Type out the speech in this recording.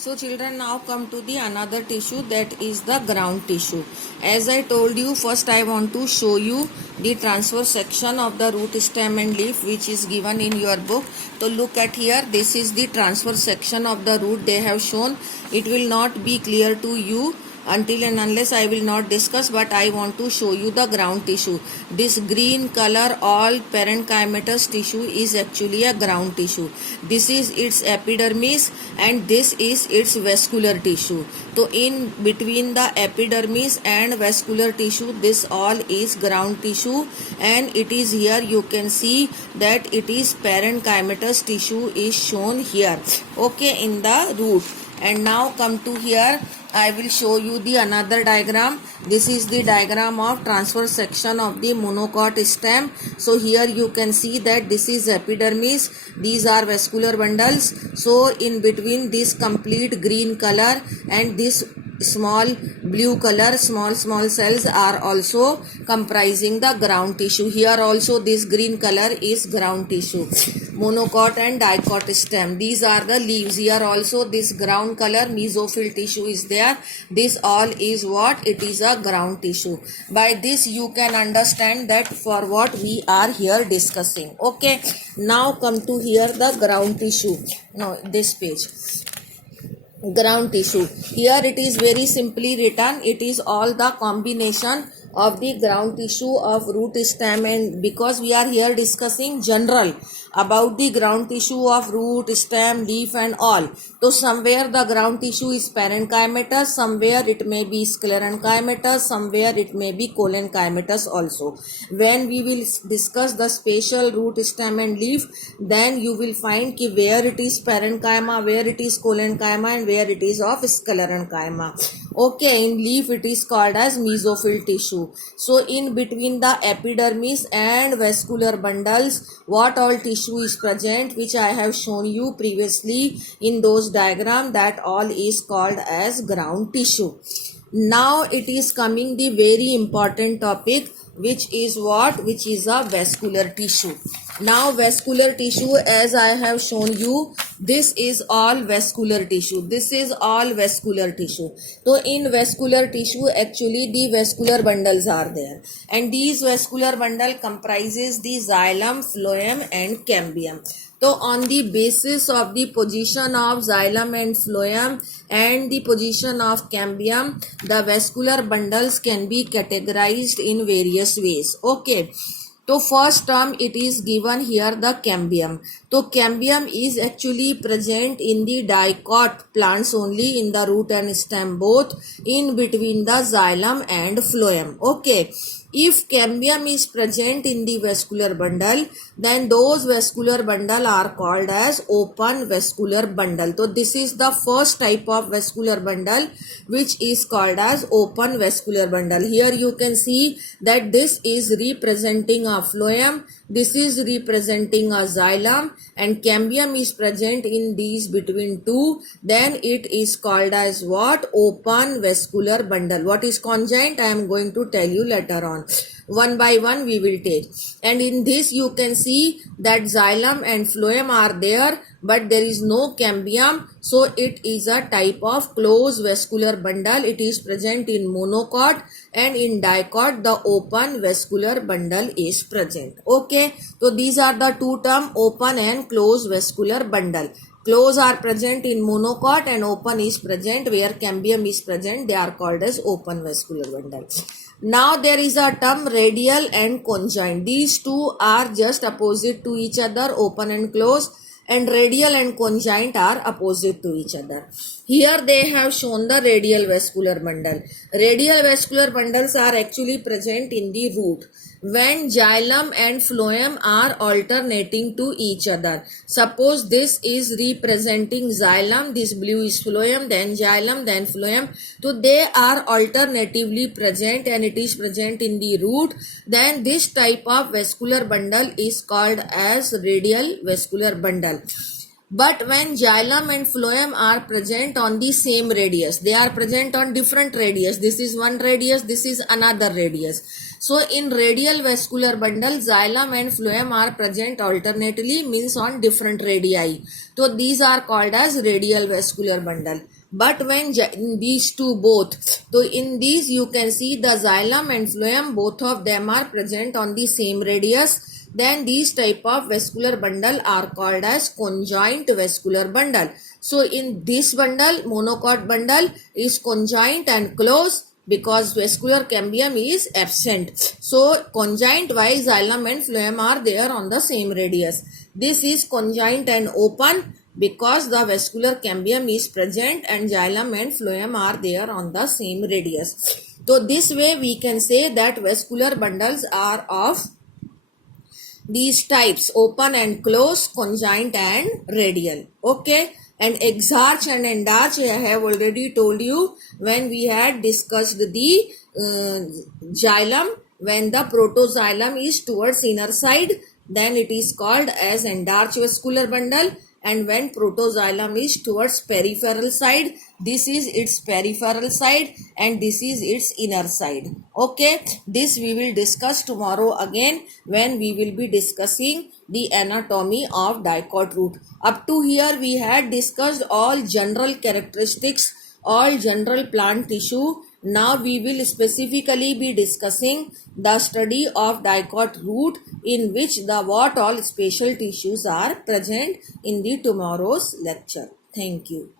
So children, now come to the another tissue, that is the ground tissue. As I told you, first I want to show you the transverse section of the root, stem and leaf, which is given in your book. So look at here, this is the transverse section of the root they have shown. It will not be clear to you until and unless I will not discuss, but I want to show you the ground tissue. This green color all parenchymatous tissue is actually a ground tissue. This is its epidermis and this is its vascular tissue. So in between the epidermis and vascular tissue, this all is ground tissue, and it is here you can see that it is parenchymatous tissue is shown here, okay, in the root. And now come to here, I will show you the another diagram. This is the diagram of transverse section of the monocot stem. So here you can see that this is epidermis, these are vascular bundles. So in between this complete green color and this small blue color, small cells are also comprising the ground tissue. Here also this green color is ground tissue. Monocot and dicot stem, these are the leaves. Here also this ground color mesophyll tissue is there. This all is what? It is a ground tissue. By this you can understand that for what we are here discussing. Okay, now come to here the ground tissue. No, this page. Ground tissue. Here it is very simply written. It is all the combination of the ground tissue of root, stem, and because we are here discussing general about the ground tissue of root, stem, leaf and all. So somewhere the ground tissue is parenchymatous, somewhere it may be sclerenchymatous, somewhere it may be cholenchymatous also. When we will discuss the spatial root, stem and leaf, then you will find ki where it is parenchyma, where it is cholenchyma and where it is of sclerenchyma. Okay, in leaf it is called as mesophyll tissue. So in between the epidermis and vascular bundles, what all tissue is present, which I have shown you previously in those diagram, that all is called as ground tissue. Now it is coming the very important topic, which is what? Which is a vascular tissue. Now vascular tissue, as I have shown you, this is all vascular tissue. This is all vascular tissue. So in vascular tissue actually the vascular bundles are there, and these vascular bundle comprises the xylem, phloem and cambium. So on the basis of the position of xylem and phloem and the position of cambium, the vascular bundles can be categorized in various ways. Okay. So first term it is given here the cambium. So cambium is actually present in the dicot plants only, in the root and stem both, in between the xylem and phloem. Okay. If cambium is present in the vascular bundle, then those vascular bundle are called as open vascular bundle. So this is the first type of vascular bundle, which is called as open vascular bundle. Here you can see that this is representing a phloem, this is representing a xylem, and cambium is present in these between two. Then it is called as what? Open vascular bundle. What is conjoint? I am going to tell you later on. One by one we will take. And in this you can see that xylem and phloem are there, but there is no cambium. So it is a type of closed vascular bundle. It is present in monocot, and in dicot the open vascular bundle is present. Okay. So these are the two terms, open and closed vascular bundle. Close are present in monocot and open is present where cambium is present. They are called as open vascular bundle. Now there is a term radial and conjoint. These two are just opposite to each other, open and close, and radial and conjoint are opposite to each other. Here they have shown the radial vascular bundle. Radial vascular bundles are actually present in the root when xylem and phloem are alternating to each other. Suppose this is representing xylem, this blue is phloem, then xylem, then phloem. So they are alternatively present and it is present in the root. Then this type of vascular bundle is called as radial vascular bundle. But when xylem and phloem are present on the same radius, they are present on different radius. This is one radius, this is another radius. So in radial vascular bundle, xylem and phloem are present alternately, means on different radii. So these are called as radial vascular bundle. But when these two both, so in these you can see the xylem and phloem, both of them are present on the same radius, then these type of vascular bundle are called as conjoint vascular bundle. So in this bundle, monocot bundle is conjoint and close because vascular cambium is absent. So conjoint while xylem and phloem are there on the same radius. This is conjoint and open because the vascular cambium is present and xylem and phloem are there on the same radius. So this way we can say that vascular bundles are of these types: open and close, conjoint and radial. Okay, and exarch and endarch I have already told you when we had discussed the xylem. When the protoxylem is towards inner side, then it is called as endarch vascular bundle, and when protoxylem is towards peripheral side, this is its peripheral side and this is its inner side. Okay, this we will discuss tomorrow again when we will be discussing the anatomy of dicot root. Up to here we had discussed all general characteristics, all general plant tissue. Now we will specifically be discussing the study of dicot root, in which the what all special tissues are present in the tomorrow's lecture. Thank you.